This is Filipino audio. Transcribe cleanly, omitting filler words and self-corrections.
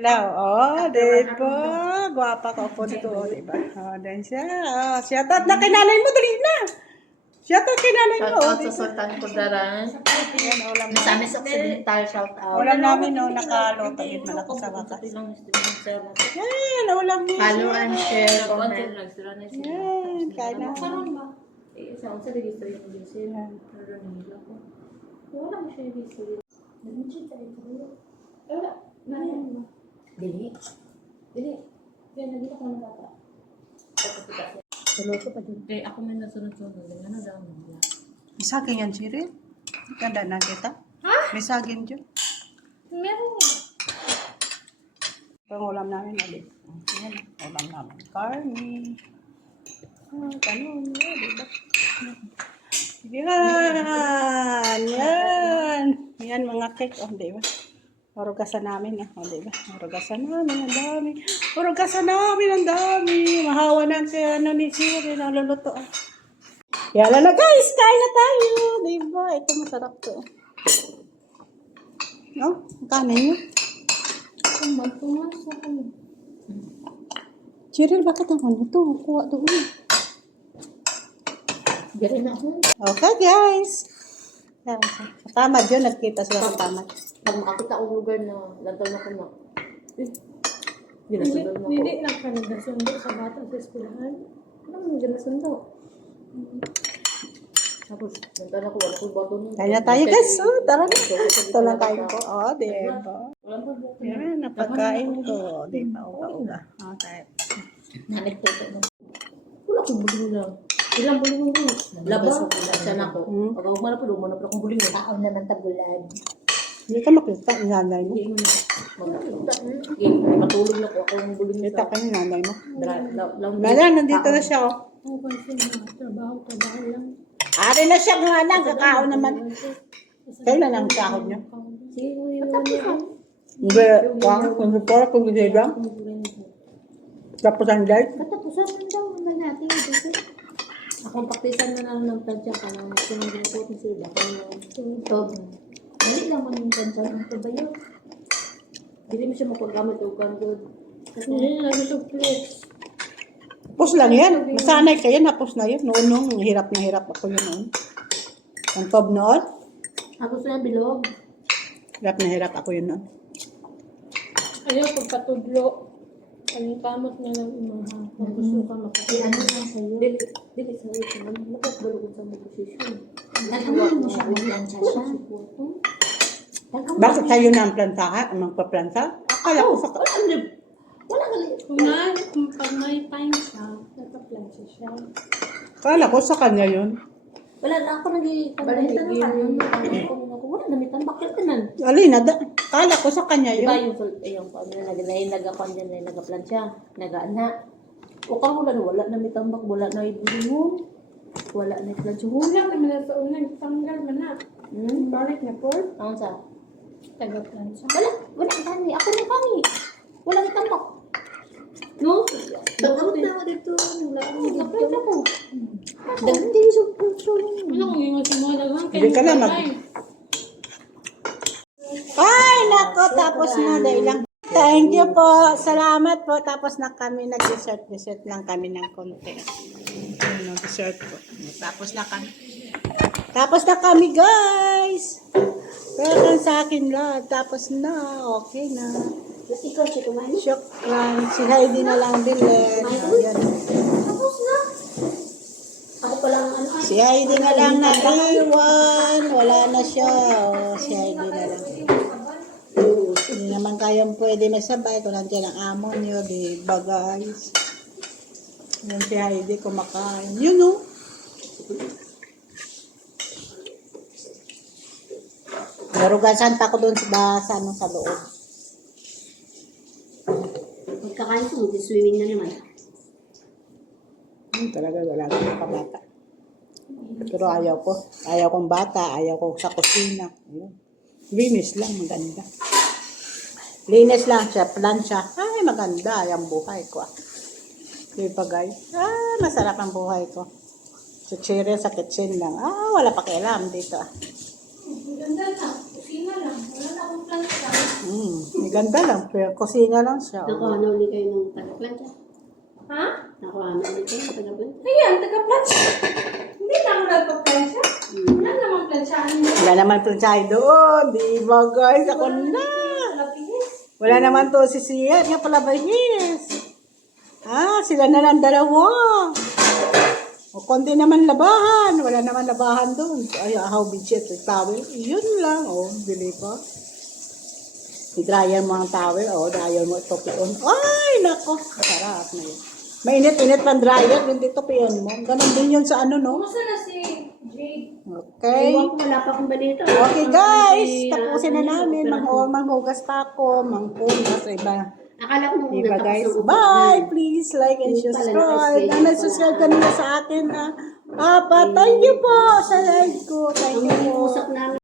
Hello, oh, diba? Gwapa ka po dito, diba? Oh, dan siya. Oh, shout out na kay nanay mo, dali na. Shout out kay nanay mo. Shout out sa Sultan Kudaran. Yan, ulam namin. Misamis Occidental, shout out. Ulam namin, no, nakaluto yun man ako sa wakas. Yan, ulam niya. Follow and share, comment. Yan, kain na. Sa unsa dili story mo din sila. Pero nila ko. Wala mo siya dito. Nandiyan tayo dito. Wala. Nani. Dili. Dili. Kaya nagita ko ng bata. Tuloy ko pa din. Eh, ako may nasunod-sunod. Ano daw mo? May saging yan, Cheryl. Ganda na kita. Ha? May saging dyan. Meron. Ito ang ulam namin ulit. Yan, ulam namin. Carne. Ganun. Diba? Yan. Yan. Yan mga cake. Oh, diba? Orugasan namin. Oh, diba? Orugasan namin. Ang dami. Orugasan namin. Ang dami. Mahawa na kaya ano ni Siri. Naluluto. Yala na guys. Kain na tayo. Diba? Ito masarap to. Oh, kanin nyo. Cheryl, bakit ako nito? Kuha doon. Gari na ako. Okay, guys. Sa tamad yun. Nagkita sila sa tamad. Pag makakita ko lugar na lantaw na ko na. Ginasundo na ko. Hindi lang ka nagasundo sa bata sa eskwelahan. Ano ginasundo? Tapos, lantaw na ko. Wala ko bato nun. Kaya tayo, guys. Oh, tara na. Ito lang kain ko. Oh, diba? Walang pagbato. Yan, napagkain ko. Diba? Uga-uga. Oh, tayo. Nanagtuto na. Wala ko buling lang. Ilang buling mo? Laba. Siya na ko. Pag ako na po, lumana pa akong buling. Taon naman tabulan. Hindi ka makita ang nanay mo. Matulog na ko ako ng buling. Kita ka yung nanay mo. Lang. Mala, nandito na siya. Oh. Ang pansin na trabaho lang. Ari na siya nga lang. Kakao naman. Kailan ang sahod niya? Sige, iwan niya. Hindi. Kung report, kung hindi lang. Tapos ang light. Katapusan na daw naman natin dito. Akong paktisan na lang ng tansya ka lang. Sinong ginapot ni sila. Kung hindi lang man yung tansya ng trabayo. Hindi mo siya mapagamit o gangod. Hindi lang ito flex. Pus lang yan. Masanay kayo, napos na yun. Noon, hirap na hirap ako yun noon. Ang tob noon, Ako sa bilog. hirap na hirap ako yun noon. Ayaw pagpatudlo. Ang kamot niya ng imaha. Kung gusto ka makakita. Ano lang sa'yo? Dili sa'yo. Nakapagbalugod sa mga posisyon. Nagkamot mo siya kung plancha siya. Bakit kayo na ang plantahan? Ang magpaplanta? Akala ko sa... Wala ka rin. Kung pag may time siya, nagpa-plancha siya. Akala ko sa kanya yun. Wala na ako nag-balita na kanon. Wala na may tambak. Kaya tanan. Alina, akala ko sa kanya Diba yun. yung nag-akon dyan na nag-plancha, nag-ana. O kang wala na may tambak, wala na ibulingon. Wala na i-plancha. Wala naman na sa unang tanggal man na. Balik na po. Ang sa? Taga-plancha. Wala ang kani. Ako na kani. Wala na tambak. No? Dagamot na ako dito. Wala akong dito. Ako. Dagamot din yung Wala kong yung simulagang. Hindi ka na Ay, nako, tapos na. Dahil lang. Thank you po. Salamat po. Tapos na kami. Nag-dessert lang kami ng konti. Ano, dessert po. Tapos na kami. Tapos na kami, guys. Pero sa akin lahat. Tapos na. Okay na. ikaw siya kumain. Syukran. Si Heidi na lang bilhin. Ayan. Tapos na. Ako pala ang ano. Si Heidi na lang nag-iwan. Wala na siya. Oh, si Heidi na lang. Hindi naman kayong pwede masabay kung nandiyan ang amo niyo. Diba guys? Yan si Heidi kumakain. Yun o. Narugasan pa ko doon sa loob. Magkakain ko, swimming na naman. Talaga wala akong kabata. Pero ayaw ko. Ayaw kong bata. Ayaw ko sa kusina. Ayun. Linis lang. Maganda. Linis lang siya. Plansya. Ay, maganda. Yung buhay ko. Diba guys? Masarap ang buhay ko. Si Cheryl sa kitchen lang. Wala pa kailam dito. Ganda na. Kusina lang. Wala na akong plancha. May ganda lang. Pero kusina lang siya. Nakuha na ulit kayo ng taga-plancha. Ha? Nakuha na ulit kayo ng taga-plancha. Ayan, taga-plancha. Hindi na ako nagpa-plancha. Wala namang plansyahan mo. Wala naman plansyahe doon. Di ba guys? Ako na. Wala naman to si Sian. Nga pala ba yes? Sila na lang dalawa. O konti naman labahan. Wala naman labahan doon. Ay, how budget. Towel. Yun lang. Bili ko. I-dryer mo ang towel. Dryer mo ito pion. Ay, nako. Sarap na yun. Mainit-init pang dryer. Hindi ito pion mo. Ganon din yun sa ano, no? Kumusta na si Jade? Okay. Ewan ko, wala pa akong balita. Okay guys, tapusin na namin. Manghugas pa ako. Manghugas sa iba. Akala ko nung Diba natapos guys? ng upuan. Bye! Please like and Hindi pala, subscribe. naka-schedule Nag-subscribe pala. kanina sa akin. Papa, thank you po sa live ko. Thank Ang you po. usap namin.